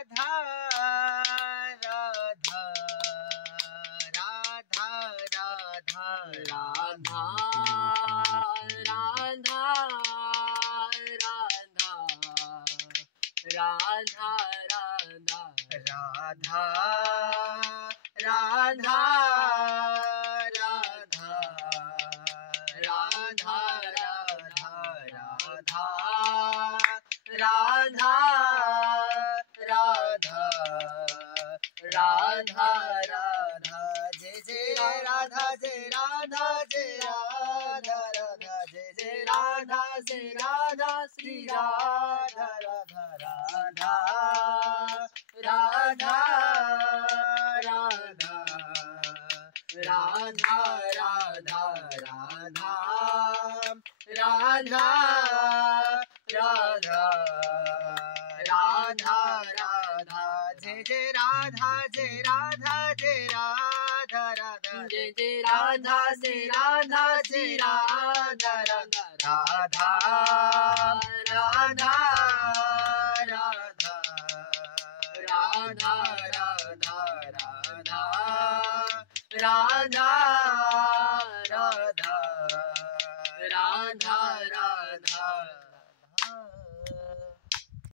Radha Radha Radha Radha Radha Radha Radha Radha Radha Radha Radha Radha Radha Radha Radha Radha Radha Jai Jai Radha Jai Radha Jai Radha Radha Jai Jai Radha Jai Radha Shri Radha Radha Radha Radha Radha Radha Radha Radha Radha Radha Radha Radha Jai Jai Radha Jai Radha Jai Radha Radha Jai Jai Radha Jai Radha Jai Radha Radha Radha Radha Radha Radha Radha Radha Radha Radha